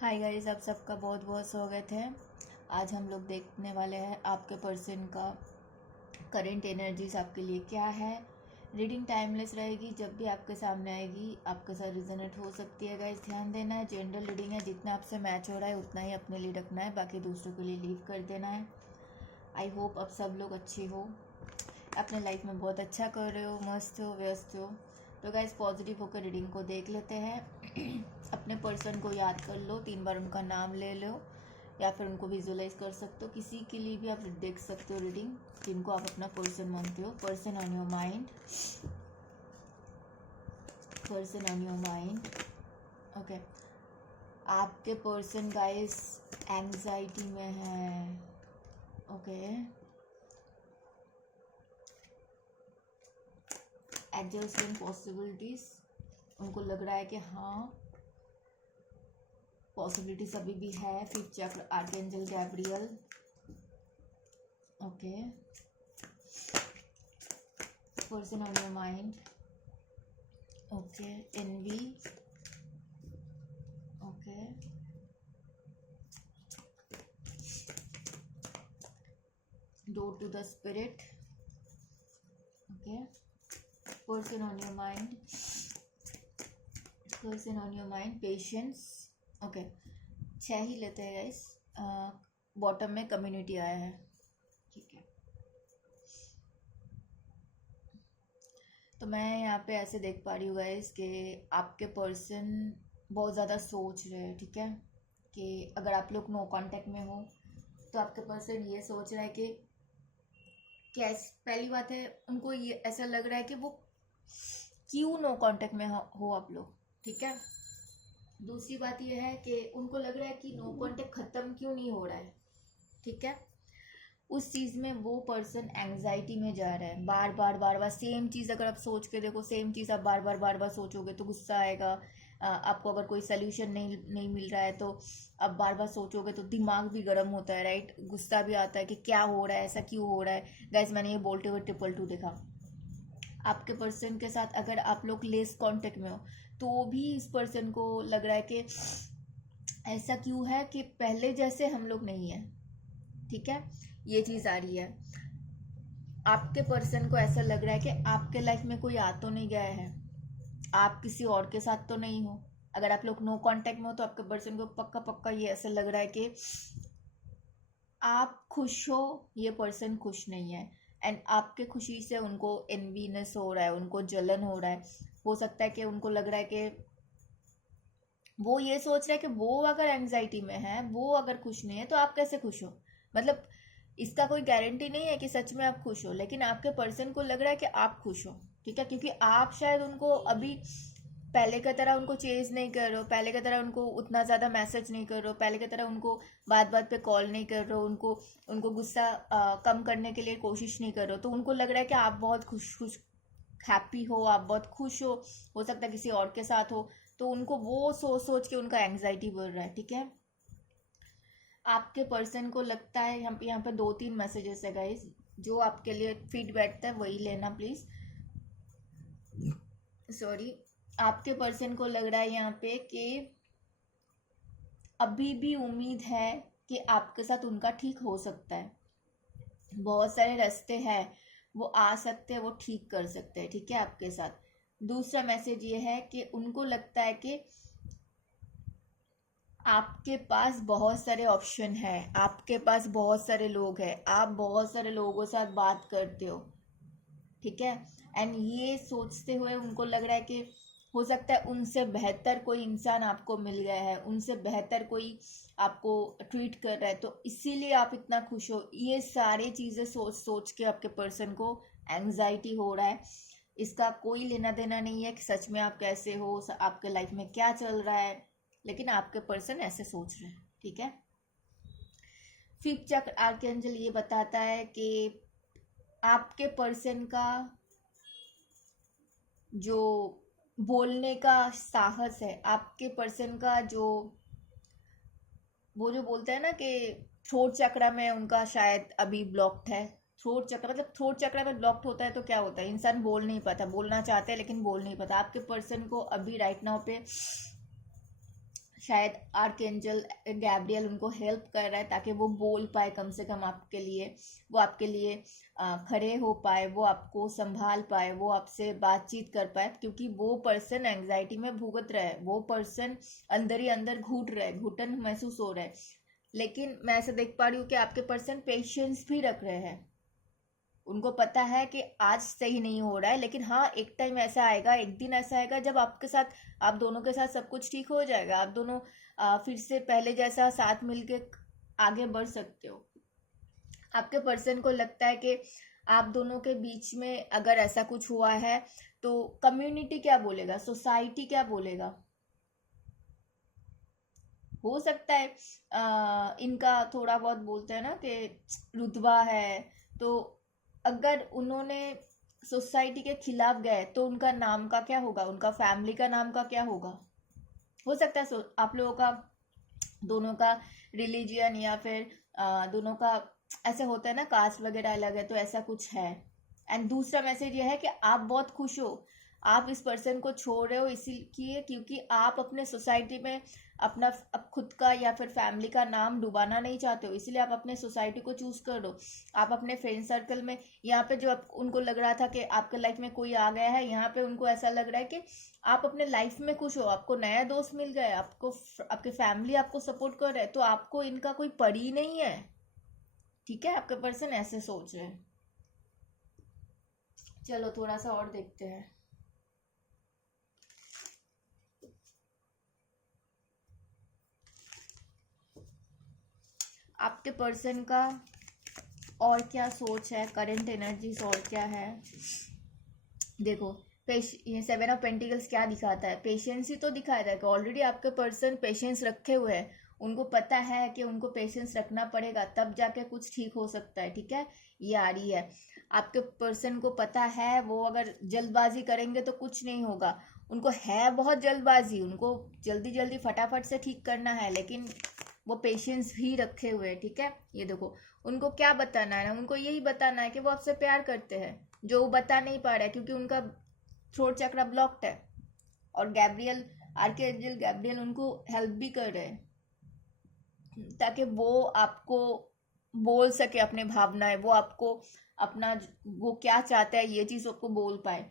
Hi guys, आप सबका बहुत बहुत स्वागत है। आज हम लोग देखने वाले हैं आपके पर्सन का करंट एनर्जीज आपके लिए क्या है। रीडिंग टाइमलेस रहेगी, जब भी आपके सामने आएगी आपके साथ रिजोनेट हो सकती है। गाइस ध्यान देना है, जनरल रीडिंग है, जितना आपसे मैच हो रहा है उतना ही अपने लिए रखना है, बाकी दूसरों के लिए लीव कर देना है। आई होप अब सब लोग अच्छे हो, अपने लाइफ में बहुत अच्छा कर रहे हो, मस्त हो, व्यस्त हो। तो गाइस पॉजिटिव होकर रीडिंग को देख लेते हैं। अपने पर्सन को याद कर लो, 3 बार उनका नाम ले लो या फिर उनको विजुअलाइज कर सकते हो। किसी के लिए भी आप देख सकते हो रीडिंग जिनको आप अपना पर्सन मानते हो। Person on your mind, person on your mind. Okay, आपके पर्सन गाइस एंग्जाइटी में है। ओके, एडजस्टमेंट पॉसिबिलिटीज, उनको लग रहा है कि हाँ पॉसिबिलिटीज अभी भी है। Fifth chakra archangel Gabriel. Okay, person on your mind. Okay, envy. Okay, door to the spirit. Okay, person on your mind, person on your mind, patience. Okay, 6 ही लेते हैं गाइस। बॉटम में कम्युनिटी आया है, ठीक है। तो मैं यहाँ पे ऐसे देख पा रही हूँ गाइस कि आपके पर्सन बहुत ज़्यादा सोच रहे हैं, ठीक है। कि अगर आप लोग नो कांटेक्ट में हो तो आपके पर्सन ये सोच रहा है कि कैस पहली बात है, उनको ये ऐसा लग रहा है कि वो क्यों नो कांटेक्ट में हो आप लोग, ठीक है। दूसरी बात यह है कि उनको लग रहा है कि नो कांटेक्ट ख़त्म क्यों नहीं हो रहा है, ठीक है। उस चीज़ में वो पर्सन एंग्जाइटी में जा रहा है। बार बार सेम चीज़ अगर आप सोच के देखो, सेम चीज़ आप बार बार सोचोगे तो गुस्सा आएगा। आपको अगर कोई सोल्यूशन नहीं मिल रहा है तो अब बार बार सोचोगे तो दिमाग भी गर्म होता है, राइट। गुस्सा भी आता है कि क्या हो रहा है, ऐसा क्यों हो रहा है। गाइस मैंने ये बोलते हुए 222 देखा। आपके पर्सन के साथ अगर आप लोग लेस कांटेक्ट में हो तो भी इस पर्सन को लग रहा है कि ऐसा क्यों है कि पहले जैसे हम लोग नहीं है, ठीक है। ये चीज़ आ रही है। आपके पर्सन को ऐसा लग रहा है कि आपके लाइफ में कोई आ तो नहीं गया है, आप किसी और के साथ तो नहीं हो। अगर आप लोग नो कांटेक्ट में हो तो आपके पर्सन को पक्का पक्का ये ऐसा लग रहा है कि आप खुश हो, ये पर्सन खुश नहीं है। एंड आपके खुशी से उनको एनवीनेस हो रहा है, उनको जलन हो रहा है। हो सकता है कि उनको लग रहा है कि वो ये सोच रहा है कि वो अगर एंग्जाइटी में है, वो अगर खुश नहीं है तो आप कैसे खुश हो। मतलब इसका कोई गारंटी नहीं है कि सच में आप खुश हो, लेकिन आपके पर्सन को लग रहा है कि आप खुश हो, ठीक है। क्योंकि आप शायद उनको अभी पहले की तरह उनको चेज नहीं कर रहे हो, पहले की तरह उनको उतना ज़्यादा मैसेज नहीं कर रहे हो, पहले की तरह उनको बात पे कॉल नहीं कर रहे हो, उनको उनको गुस्सा कम करने के लिए कोशिश नहीं कर रहे हो। तो उनको लग रहा है कि आप बहुत खुश हैप्पी हो, आप बहुत खुश हो सकता है किसी और के साथ हो। तो उनको वो सोच सोच के उनका एंग्जाइटी बढ़ रहा है, ठीक है। आपके पर्सन को लगता है, यहाँ पे 2-3 मैसेजेस है गाइस, जो आपके लिए फिट बैठता है वही लेना प्लीज, सॉरी। आपके पर्सन को लग रहा है यहाँ पे कि अभी भी उम्मीद है कि आपके साथ उनका ठीक हो सकता है। बहुत सारे रास्ते हैं, वो आ सकते हैं, वो ठीक कर सकते हैं, ठीक है आपके साथ। दूसरा मैसेज ये है कि उनको लगता है कि आपके पास बहुत सारे ऑप्शन है, आपके पास बहुत सारे लोग हैं, आप बहुत सारे लोगों के साथ बात करते हो, ठीक है। एंड ये सोचते हुए उनको लग रहा है कि हो सकता है उनसे बेहतर कोई इंसान आपको मिल गया है, उनसे बेहतर कोई आपको ट्रीट कर रहा है, तो इसीलिए आप इतना खुश हो। ये सारी चीज़ें सोच सोच के आपके पर्सन को एंग्जाइटी हो रहा है। इसका कोई लेना देना नहीं है कि सच में आप कैसे हो, आपके लाइफ में क्या चल रहा है, लेकिन आपके पर्सन ऐसे सोच रहे हैं, ठीक है। फिफ्थ चक्र आर्कएंजल ये बताता है कि आपके पर्सन का जो बोलने का साहस है, आपके पर्सन का जो वो जो बोलते हैं ना कि थ्रोट चक्र में उनका शायद अभी ब्लॉक्ड है। थ्रोट चक्र मतलब थ्रोट चक्र में ब्लॉक्ड होता है तो क्या होता है, इंसान बोल नहीं पाता, बोलना चाहते हैं लेकिन बोल नहीं पाता। आपके पर्सन को अभी राइट नाउ पे शायद आर्कएंजल गैब्रियल उनको हेल्प कर रहा है ताकि वो बोल पाए, कम से कम आपके लिए, वो आपके लिए खड़े हो पाए, वो आपको संभाल पाए, वो आपसे बातचीत कर पाए, क्योंकि वो पर्सन एंग्जाइटी में भुगत रहा है, वो पर्सन अंदर ही अंदर घुट रहा है, घुटन महसूस हो रहा है। लेकिन मैं ऐसा देख पा रही हूँ कि आपके पर्सन पेशेंस भी रख रहे हैं। उनको पता है कि आज सही नहीं हो रहा है, लेकिन हाँ एक टाइम ऐसा आएगा, एक दिन ऐसा आएगा जब आपके साथ, आप दोनों के साथ सब कुछ ठीक हो जाएगा, आप दोनों फिर से पहले जैसा साथ मिलके आगे बढ़ सकते हो। आपके पर्सन को लगता है कि आप दोनों के बीच में अगर ऐसा कुछ हुआ है तो कम्युनिटी क्या बोलेगा, सोसाइटी क्या बोलेगा। हो सकता है इनका थोड़ा बहुत बोलते हैं ना कि रुतबा है, तो अगर उन्होंने सोसाइटी के खिलाफ गए तो उनका नाम का क्या होगा, उनका फैमिली का नाम का क्या होगा। हो सकता है आप लोगों का दोनों का रिलीजियन या फिर दोनों का ऐसे होता है ना, कास्ट वगैरह अलग है, तो ऐसा कुछ है। एंड दूसरा मैसेज ये है कि आप बहुत खुश हो, आप इस पर्सन को छोड़ रहे हो इसीलिए क्योंकि आप अपने सोसाइटी में अपना खुद का या फिर फैमिली का नाम डुबाना नहीं चाहते हो, इसीलिए आप अपने सोसाइटी को चूज कर दो। आप अपने फ्रेंड सर्कल में यहाँ पे जो उनको लग रहा था कि आपके लाइफ में कोई आ गया है, यहाँ पे उनको ऐसा लग रहा है कि आप अपने लाइफ में खुश हो, आपको नया दोस्त मिल गया, आपको आपके फैमिली आपको सपोर्ट कर रहे हैं, तो आपको इनका कोई पड़ी नहीं है। ठीक है, आपके पर्सन ऐसे सोच रहे हैं। चलो थोड़ा सा और देखते हैं। आपके पर्सन का और क्या सोच है, करंट एनर्जीज और क्या है। देखो ये 7 ऑफ पेंटिकल्स क्या दिखाता है, पेशेंस ही तो दिखाता है कि ऑलरेडी आपके पर्सन पेशेंस रखे हुए हैं, उनको पता है कि उनको पेशेंस रखना पड़ेगा तब जाके कुछ ठीक हो सकता है। ठीक है, ये आ रही है, आपके पर्सन को पता है वो अगर जल्दबाजी करेंगे तो कुछ नहीं होगा, उनको है बहुत जल्दबाजी, उनको जल्दी जल्दी फटाफट से ठीक करना है, लेकिन वो पेशेंस भी रखे हुए हैं। ठीक है, ये देखो उनको क्या बताना है ना, उनको यही बताना है कि वो आपसे प्यार करते हैं, जो वो बता नहीं पा रहा है क्योंकि उनका थ्रोट चक्रा ब्लॉक्ड है। और गैब्रियल, आर्कएंजल गैब्रियल उनको हेल्प भी कर रहे हैं ताकि वो आपको बोल सके अपने भावनाएं, वो आपको अपना वो क्या चाहता है ये चीज आपको बोल पाए।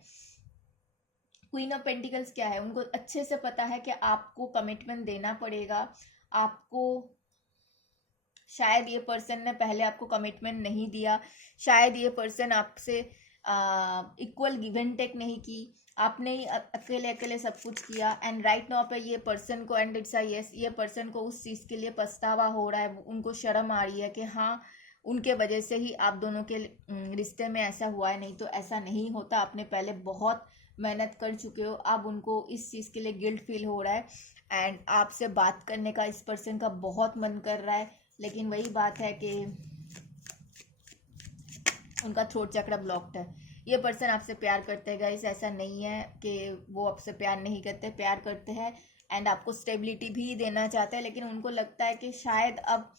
क्वीन ऑफ पेंटिकल्स क्या है, उनको अच्छे से पता है कि आपको कमिटमेंट देना पड़ेगा, आपको शायद ये पर्सन ने पहले आपको कमिटमेंट नहीं दिया, शायद ये पर्सन आपसे इक्वल गिव एंड टेक नहीं की, आपने ही अकेले अकेले सब कुछ किया। एंड राइट नाउ पे ये पर्सन को, एंड इट्स अ यस, ये पर्सन को उस चीज़ के लिए पछतावा हो रहा है, उनको शर्म आ रही है कि हाँ उनके वजह से ही आप दोनों के रिश्ते में ऐसा हुआ है, नहीं तो ऐसा नहीं होता, आपने पहले बहुत मेहनत कर चुके हो। अब उनको इस चीज़ के लिए गिल्ट फील हो रहा है एंड आपसे बात करने का इस पर्सन का बहुत मन कर रहा है, लेकिन वही बात है कि उनका थ्रोट चक्र ब्लॉक्ड है। ये पर्सन आपसे प्यार करते हैं गाइस, ऐसा नहीं है कि वो आपसे प्यार नहीं करते, प्यार करते हैं एंड आपको स्टेबिलिटी भी देना चाहते हैं, लेकिन उनको लगता है कि शायद अब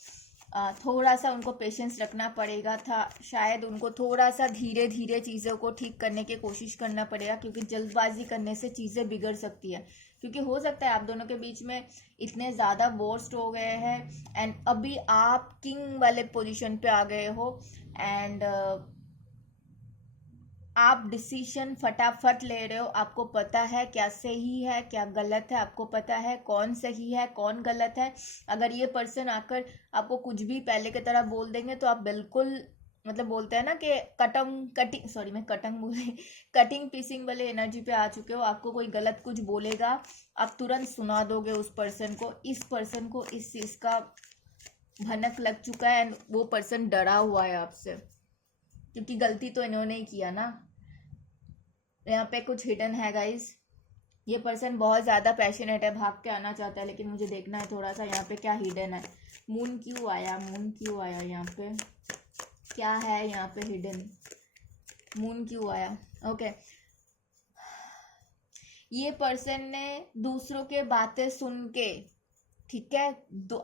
थोड़ा सा उनको पेशेंस रखना पड़ेगा था, शायद उनको थोड़ा सा धीरे धीरे चीज़ों को ठीक करने की कोशिश करना पड़ेगा, क्योंकि जल्दबाजी करने से चीज़ें बिगड़ सकती है। क्योंकि हो सकता है आप दोनों के बीच में इतने ज़्यादा वॉर्स्ट हो गए हैं एंड अभी आप किंग वाले पोजीशन पे आ गए हो एंड आप डिसीजन फटाफट ले रहे हो, आपको पता है क्या सही है क्या गलत है, आपको पता है कौन सही है कौन गलत है। अगर ये पर्सन आकर आपको कुछ भी पहले की तरह बोल देंगे तो आप बिल्कुल, मतलब बोलते हैं ना कि कटिंग सॉरी मैं कटंग बोली कटिंग पीसिंग वाले एनर्जी पे आ चुके हो। आपको कोई गलत कुछ बोलेगा आप तुरंत सुना दोगे उस पर्सन को, इस पर्सन को इस चीज़ का भनक लग चुका है एंड वो पर्सन डरा हुआ है आपसे, क्योंकि गलती तो इन्होंने ही किया ना। यहाँ पे कुछ हिडन है गाइस, ये पर्सन बहुत ज़्यादा पैशनेट है, भाग के आना चाहता है, लेकिन मुझे देखना है थोड़ा सा यहाँ पे क्या हिडन है। मून क्यों आया, मून क्यों आया, यहाँ पे क्या है, यहाँ पे हिडन मून क्यों आया। ओके, ये पर्सन ने दूसरों के बातें सुन के, ठीक है,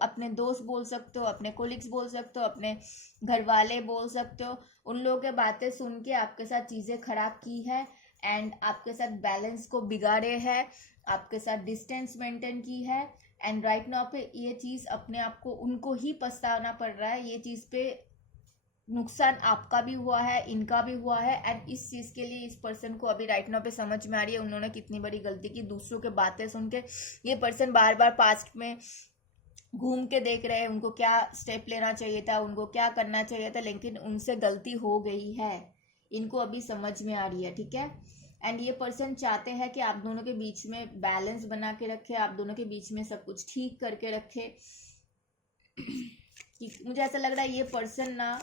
अपने दोस्त बोल सकते हो, अपने कोलिग्स बोल सकते हो, अपने घर वाले बोल सकते हो, उन लोगों के बातें सुन के आपके साथ चीज़ें खराब की है एंड आपके साथ बैलेंस को बिगाड़े है, आपके साथ डिस्टेंस मेंटेन की है एंड राइट नाउ पे ये चीज़ अपने आप को उनको ही पछताना पड़ रहा है, ये चीज़ पे नुकसान आपका भी हुआ है, इनका भी हुआ है। एंड इस चीज़ के लिए इस पर्सन को अभी राइट नाउ पे समझ में आ रही है उन्होंने कितनी बड़ी गलती की। दूसरों के बातें सुन के ये पर्सन बार बार पास्ट में घूम के देख रहे हैं उनको क्या स्टेप लेना चाहिए था, उनको क्या करना चाहिए था, लेकिन उनसे गलती हो गई है, इनको अभी समझ में आ रही है, ठीक है। एंड ये पर्सन चाहते हैं कि आप दोनों के बीच में बैलेंस बना के रखे, आप दोनों के बीच में सब कुछ ठीक करके रखे। मुझे ऐसा लग रहा है ये पर्सन ना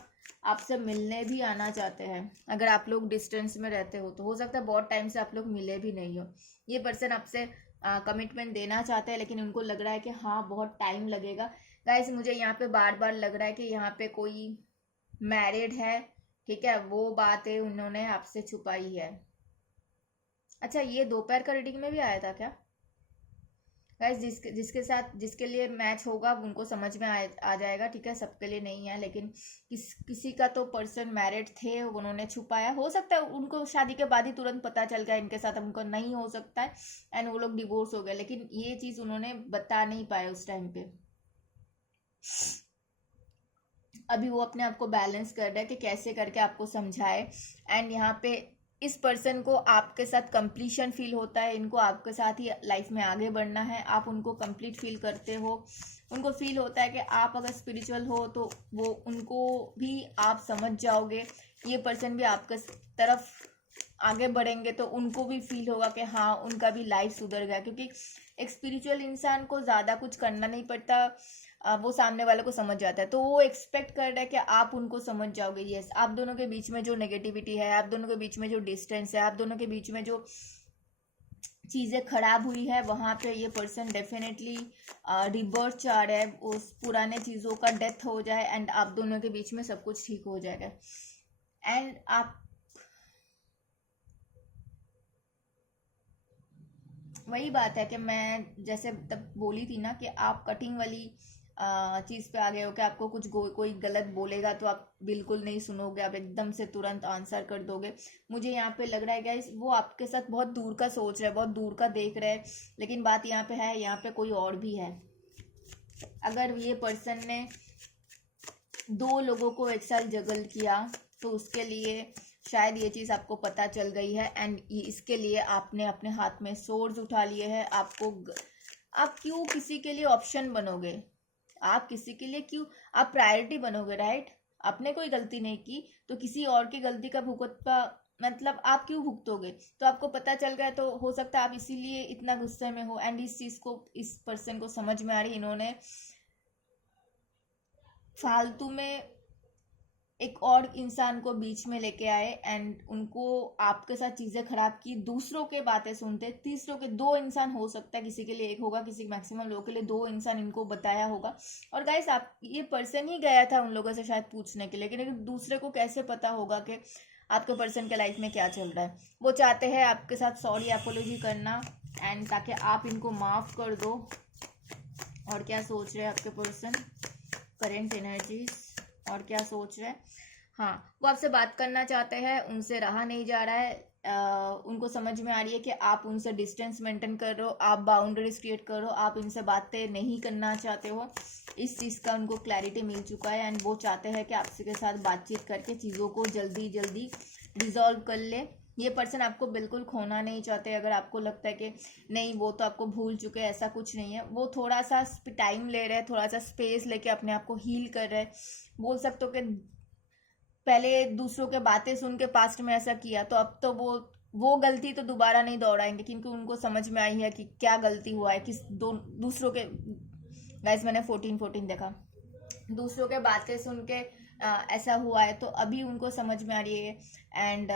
आपसे मिलने भी आना चाहते हैं। अगर आप लोग डिस्टेंस में रहते हो तो हो सकता है बहुत टाइम से आप लोग मिले भी नहीं हो। ये पर्सन आपसे कमिटमेंट देना चाहते हैं, लेकिन उनको लग रहा है कि हाँ बहुत टाइम लगेगा। गाइस मुझे यहाँ पे बार बार लग रहा है कि यहाँ पे कोई मैरिड है, ठीक है, वो बात है उन्होंने आपसे छुपाई है। अच्छा, ये दोपहर का रीडिंग में भी आया था क्या? गाइस जिसके साथ जिसके लिए मैच होगा उनको समझ में आ जाएगा, ठीक है, सबके लिए नहीं है। लेकिन किसी का तो पर्सन मैरिड थे, उन्होंने छुपाया। हो सकता है उनको शादी के बाद ही तुरंत पता चल गया इनके साथ, उनको नहीं हो सकता है एंड वो लोग डिवोर्स हो गए, लेकिन ये चीज़ उन्होंने बता नहीं पाए उस टाइम पे। अभी वो अपने आप को बैलेंस कर रहा है कि कैसे करके आपको समझाए। एंड यहाँ पे इस पर्सन को आपके साथ कंप्लीशन फील होता है, इनको आपके साथ ही लाइफ में आगे बढ़ना है, आप उनको कंप्लीट फील करते हो। उनको फील होता है कि आप अगर स्पिरिचुअल हो तो वो उनको भी आप समझ जाओगे। ये पर्सन भी आपके तरफ आगे बढ़ेंगे तो उनको भी फील होगा कि हाँ उनका भी लाइफ सुधर गया, क्योंकि एक स्पिरिचुअल इंसान को ज़्यादा कुछ करना नहीं पड़ता, वो सामने वाले को समझ जाता है। तो वो एक्सपेक्ट कर रहा है कि आप उनको समझ जाओगे। यस, आप दोनों के बीच में जो नेगेटिविटी है, आप दोनों के बीच में जो डिस्टेंस है, आप दोनों के बीच में जो चीज़ें खराब हुई है, वहाँ पे ये पर्सन डेफिनेटली रिबर्थ चाह रहा है, उस पुराने चीज़ों का डेथ हो जाए एंड आप दोनों के बीच में सब कुछ ठीक हो जाएगा। एंड आप वही बात है कि मैं जैसे तब बोली थी ना कि आप कटिंग वाली चीज़ पे आ गए हो कि आपको कुछ कोई गलत बोलेगा तो आप बिल्कुल नहीं सुनोगे, आप एकदम से तुरंत आंसर कर दोगे। मुझे यहाँ पे लग रहा है गाइस वो आपके साथ बहुत दूर का सोच रहा है, बहुत दूर का देख रहा है, लेकिन बात यहाँ पे है, यहाँ पे कोई और भी है। अगर ये पर्सन ने 2 लोगों को एक साथ जगल किया तो उसके लिए शायद ये चीज़ आपको पता चल गई है एंड इसके लिए आपने अपने हाथ में सोर्स उठा लिए हैं। आप क्यों किसी के लिए ऑप्शन बनोगे? आप किसी के लिए क्यों आप प्रायोरिटी बनोगे? राइट, आपने कोई गलती नहीं की तो किसी और की गलती का भुगतना मतलब आप क्यों भुगतोगे? तो आपको पता चल गया तो हो सकता है आप इसीलिए इतना गुस्से में हो। एंड इस चीज़ को इस पर्सन को समझ में आ रही, इन्होंने फालतू में एक और इंसान को बीच में लेके आए एंड उनको आपके साथ चीज़ें खराब की, दूसरों के बातें सुनते। तीसरों के 2 इंसान हो सकता है, किसी के लिए 1 होगा, किसी मैक्सिमम लोगों के लिए 2 इंसान इनको बताया होगा। और गाइस आप ये पर्सन ही गया था उन लोगों से शायद पूछने के लिए, लेकिन दूसरे को कैसे पता होगा कि आपके पर्सन के लाइफ में क्या चल रहा है? वो चाहते हैं आपके साथ सॉरी अपोलॉजी करना एंड ताकि आप इनको माफ़ कर दो। और क्या सोच रहे हैं आपके पर्सन, करेंट एनर्जीज, और क्या सोच रहे हैं? हाँ, वो आपसे बात करना चाहते हैं, उनसे रहा नहीं जा रहा है। उनको समझ में आ रही है कि आप उनसे डिस्टेंस मेंटेन कर रहे हो, आप बाउंड्रीज क्रिएट कर रहे हो, आप इनसे बातें नहीं करना चाहते हो। इस चीज़ का उनको क्लैरिटी मिल चुका है एंड वो चाहते हैं कि आपसे के साथ बातचीत करके चीज़ों को जल्दी जल्दी रिजॉल्व कर ले। ये पर्सन आपको बिल्कुल खोना नहीं चाहते। अगर आपको लगता है कि नहीं वो तो आपको भूल चुके हैं, ऐसा कुछ नहीं है। वो थोड़ा सा टाइम ले रहे हैं, थोड़ा सा स्पेस लेके अपने आप को हील कर रहे हैं। बोल सकते हो कि पहले दूसरों के बातें सुन के पास्ट में ऐसा किया, तो अब तो वो गलती तो दोबारा नहीं दोहराएंगे, क्योंकि उनको समझ में आई है कि क्या गलती हुआ है, किस दूसरों के। गाइस मैंने 14 देखा, दूसरों के बातें सुन के ऐसा हुआ है, तो अभी उनको समझ में आ रही है एंड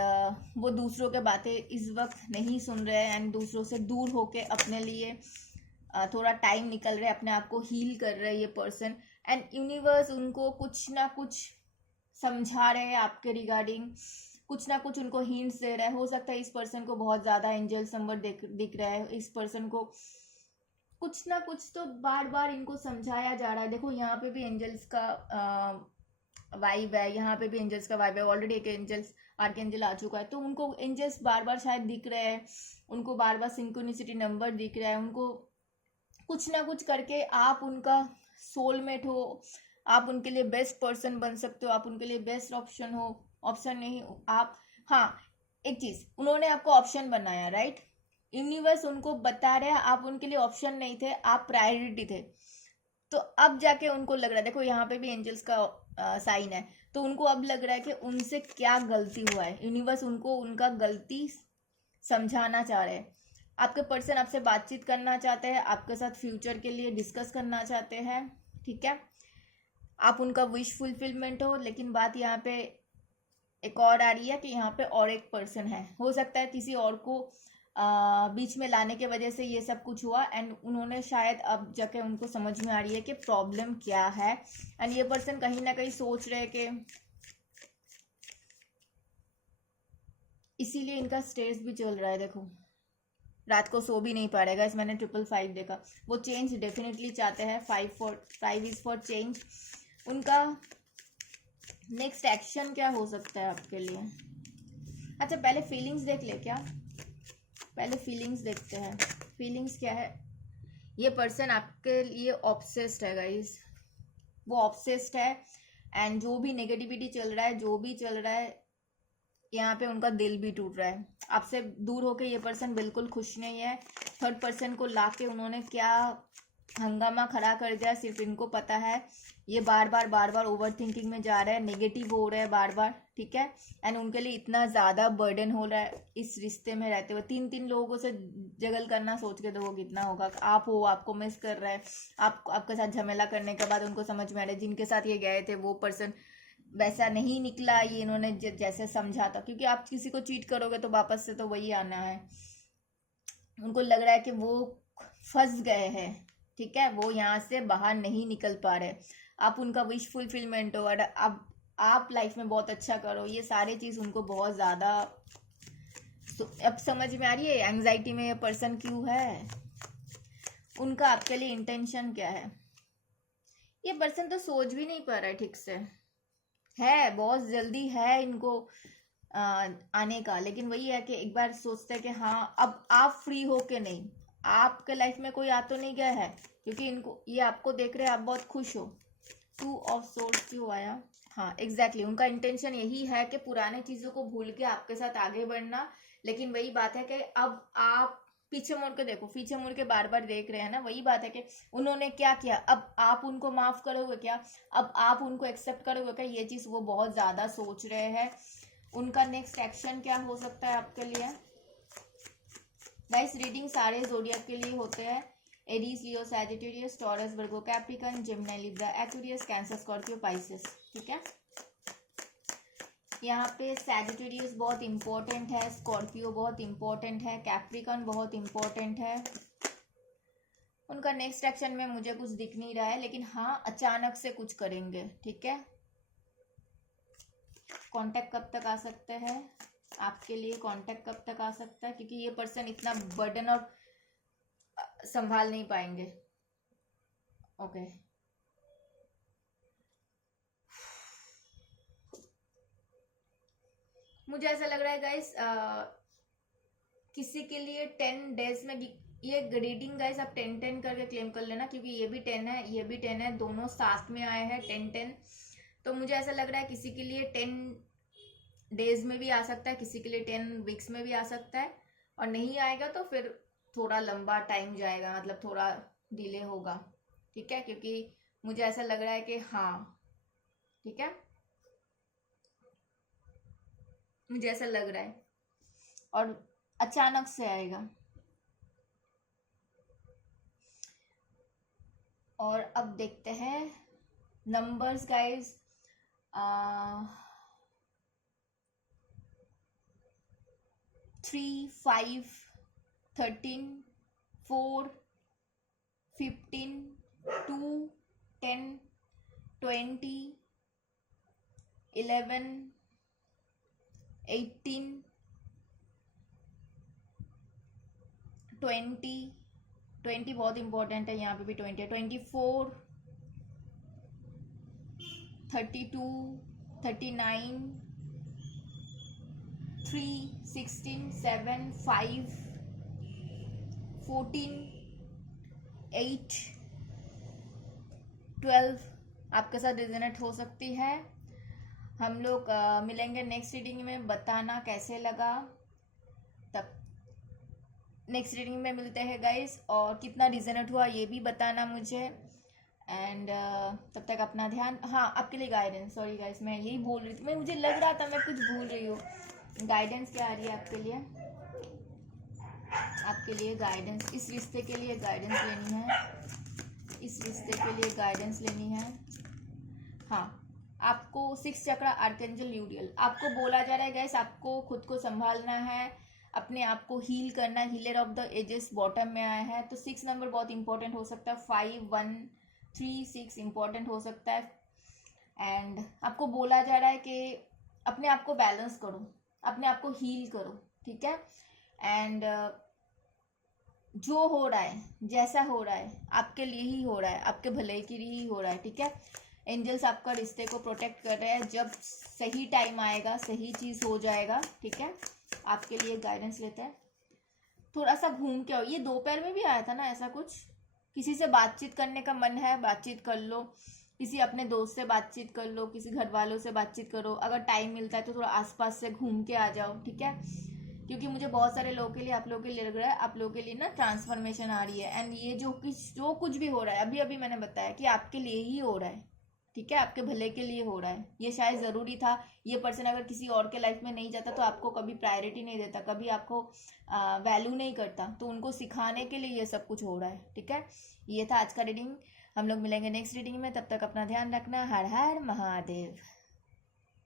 वो दूसरों के बातें इस वक्त नहीं सुन रहे हैं एंड दूसरों से दूर होके अपने लिए थोड़ा टाइम निकल रहे हैं, अपने आप को हील कर रहे हैं ये पर्सन। एंड यूनिवर्स उनको कुछ ना कुछ समझा रहे हैं आपके रिगार्डिंग, कुछ ना कुछ उनको हिंट्स दे रहा है। हो सकता है इस पर्सन को बहुत ज़्यादा एंजल्स नंबर दिख रहा है, इस पर्सन को कुछ ना कुछ तो बार बार इनको समझाया जा रहा है। देखो यहाँ पे भी एंजल्स का वाइब है, यहाँ पे भी एंजल्स का वाइब है। ऑलरेडी एक एंजल्स आर्कएंजल आ चुका है, तो उनको एंजल्स बार बार शायद दिख रहे हैं, उनको बार बार सिंक्रोनिसिटी नंबर दिख रहा है, उनको कुछ ना कुछ करके आप उनका सोलमेट हो, आप उनके लिए बेस्ट पर्सन बन सकते हो, आप उनके लिए बेस्ट ऑप्शन हो। ऑप्शन नहीं आप, हाँ एक चीज, उन्होंने आपको ऑप्शन बनाया, राइट? यूनिवर्स उनको बता रहे हैं आप उनके लिए ऑप्शन नहीं थे, आप प्रायोरिटी थे। तो अब जाके उनको लग रहा है, देखो यहाँ पे भी एंजल्स का साइन है, तो उनको अब लग रहा है कि उनसे क्या गलती हुआ है। यूनिवर्स उनको उनका गलती समझाना चाह रहे हैं। आपके पर्सन आपसे बातचीत करना चाहते हैं, आपके साथ फ्यूचर के लिए डिस्कस करना चाहते हैं, ठीक है? आप उनका विश फुलफिलमेंट हो। लेकिन बात यहाँ पे एक और आ रही है कि यहाँ पे और एक पर्सन है, हो सकता है किसी और को बीच में लाने के वजह से ये सब कुछ हुआ, एंड उन्होंने शायद अब जाके उनको समझ में आ रही है कि प्रॉब्लम क्या है। एंड ये पर्सन कहीं ना कहीं सोच रहे कि इसीलिए इनका स्ट्रेस भी चल रहा है। देखो रात को सो भी नहीं पा रहेगा, इस मैंने 555 देखा। वो चेंज डेफिनेटली चाहते हैं। 5 इज फॉर चेंज। उनका नेक्स्ट एक्शन क्या हो सकता है आपके लिए? अच्छा पहले फीलिंग्स देख ले क्या? पहले फीलिंग्स देखते हैं। फीलिंग्स क्या है? ये पर्सन आपके लिए ऑब्सेस्ड है गाइस, वो ऑब्सेस्ड है। एंड जो भी नेगेटिविटी चल रहा है, जो भी चल रहा है, यहाँ पे उनका दिल भी टूट रहा है। आपसे दूर होके ये पर्सन बिल्कुल खुश नहीं है। थर्ड पर्सन को लाके उन्होंने क्या हंगामा खड़ा कर दिया सिर्फ इनको पता है। ये बार बार ओवर थिंकिंग में जा रहा है, नेगेटिव हो रहा है बार बार, ठीक है? एंड उनके लिए इतना ज़्यादा बर्डन हो रहा है इस रिश्ते में रहते हुए। 3 लोगों से जगल करना, सोच के देखो कितना होगा। आप हो, आपको मिस कर रहा है, आपके साथ झमेला करने के बाद उनको समझ में आ रहा है जिनके साथ ये गए थे वो पर्सन वैसा नहीं निकला ये इन्होंने जैसे समझा था। क्योंकि आप किसी को चीट करोगे तो वापस से तो वही आना है। उनको लग रहा है कि वो फंस गए हैं, ठीक है? वो यहाँ से बाहर नहीं निकल पा रहे। आप उनका विश फुलफिलमेंट हो और अब आप लाइफ में बहुत अच्छा करो, ये सारे चीज़ उनको बहुत ज़्यादा अब समझ में आ रही है। एंग्जाइटी में ये पर्सन क्यों है, उनका आपके लिए इंटेंशन क्या है? ये पर्सन तो सोच भी नहीं पा रहा है ठीक से। है बहुत जल्दी है इनको आने का, लेकिन वही है कि एक बार सोचते हैं कि हाँ अब आप फ्री हो के नहीं, आपके लाइफ में कोई आ तो नहीं गया है, क्योंकि इनको ये आपको देख रहे हैं, आप बहुत खुश हो। 2 ऑफ सोर्स क्यों आया? हाँ एग्जैक्टली उनका इंटेंशन यही है कि पुराने चीज़ों को भूल के आपके साथ आगे बढ़ना। लेकिन वही बात है कि अब आप पीछे मुड़ के देखो, पीछे मुड़ के बार बार देख रहे हैं ना, वही बात है कि उन्होंने क्या किया, अब आप उनको माफ करोगे क्या? अब आप उनको एक्सेप्ट करोगे क्या? ये चीज़ वो बहुत ज़्यादा सोच रहे हैं। उनका नेक्स्ट एक्शन क्या हो सकता है आपके लिए? गाइस रीडिंग सारे जोडियक के लिए होते हैं। Aries, Leo, Sagittarius, Taurus, Virgo, Capricorn, Gemini, Libra, Aquarius, Cancer, Scorpio, Pisces, ठीक है? यहाँ पे सैजिटेरियस बहुत इंपॉर्टेंट है, स्कॉर्पियो बहुत इंपॉर्टेंट है, कैप्रिकन बहुत इंपॉर्टेंट है। उनका नेक्स्ट एक्शन में मुझे कुछ दिख नहीं रहा है, लेकिन हाँ अचानक से कुछ करेंगे, ठीक है? कांटेक्ट कब तक आ सकते हैं आपके लिए? कांटेक्ट कब तक आ सकता है? क्योंकि ये पर्सन इतना बर्डन और संभाल नहीं पाएंगे। ओके मुझे ऐसा लग रहा है गाइस किसी के लिए 10 डेज में ये रीडिंग गाइस आप 10 करके क्लेम कर लेना, क्योंकि ये भी 10 है, ये भी 10 है, दोनों साथ में आए हैं 10। तो मुझे ऐसा लग रहा है किसी के लिए 10 डेज में भी आ सकता है, किसी के लिए 10 वीक्स में भी आ सकता है, और नहीं आएगा तो फिर थोड़ा लंबा टाइम जाएगा, मतलब थोड़ा डिले होगा, ठीक है? क्योंकि मुझे ऐसा लग रहा है कि हाँ ठीक है, मुझे ऐसा लग रहा है, और अचानक से आएगा। और अब देखते हैं नंबर्स गाइस। 3, 5, 13, 4, 15, 2, 10, 20, 11, 18, 20 बहुत इंपॉर्टेंट है, यहाँ पे भी 20 है, 24, 32, 39, 3, 16, 7, 5, 14, 8, 12 आपके साथ रिजोनेट हो सकती है। हम लोग मिलेंगे नेक्स्ट रीडिंग में, बताना कैसे लगा। तब नेक्स्ट रीडिंग में मिलते हैं गाइस, और कितना रिजोनेट हुआ ये भी बताना मुझे। एंड तब तक अपना ध्यान, हाँ आपके लिए गाइडेंस, सॉरी गाइस मैं यही भूल रही थी, मैं मुझे लग रहा था मैं कुछ भूल रही हूँ। गाइडेंस क्या आ रही है आपके लिए? आपके लिए गाइडेंस, इस रिश्ते के लिए गाइडेंस लेनी है, इस रिश्ते के लिए गाइडेंस लेनी है। हाँ, आपको 6 चक्र आर्कएंजल यूरियल, आपको बोला जा रहा है गैस आपको खुद को संभालना है, अपने आप को हील करना है। Healer of the ages bottom में आया है, तो 6 नंबर बहुत इंपॉर्टेंट हो सकता है। 5, 1, 3, 6 इंपॉर्टेंट हो सकता है। एंड आपको बोला जा रहा है कि अपने आप को बैलेंस करो, अपने आप को हील करो, ठीक है। एंड जो हो रहा है, जैसा हो रहा है, आपके लिए ही हो रहा है, आपके भले के लिए ही हो रहा है, ठीक है। एंजल्स आपका रिश्ते को प्रोटेक्ट कर रहे हैं, जब सही टाइम आएगा सही चीज़ हो जाएगा, ठीक है। आपके लिए गाइडेंस लेते हैं। थोड़ा सा घूम के आओ, ये दोपहर में भी आया था ना ऐसा कुछ, किसी से बातचीत करने का मन है बातचीत कर लो, किसी अपने दोस्त से बातचीत कर लो, किसी घर वालों से बातचीत करो। अगर टाइम मिलता है तो थोड़ा आसपास से घूम के आ जाओ, ठीक है। क्योंकि मुझे बहुत सारे लोगों के लिए, आप लोगों के लिए लग रहा है, आप लोगों के लिए ना ट्रांसफॉर्मेशन आ रही है। एंड ये जो कुछ भी हो रहा है, अभी अभी मैंने बताया कि आपके लिए ही हो रहा है, ठीक है, आपके भले के लिए हो रहा है। ये शायद ज़रूरी था। ये पर्सन अगर किसी और के लाइफ में नहीं जाता तो आपको कभी प्रायोरिटी नहीं देता, कभी आपको वैल्यू नहीं करता, तो उनको सिखाने के लिए ये सब कुछ हो रहा है, ठीक है। ये था आज का रीडिंग, हम लोग मिलेंगे नेक्स्ट रीडिंग में, तब तक अपना ध्यान रखना। हर हर महादेव।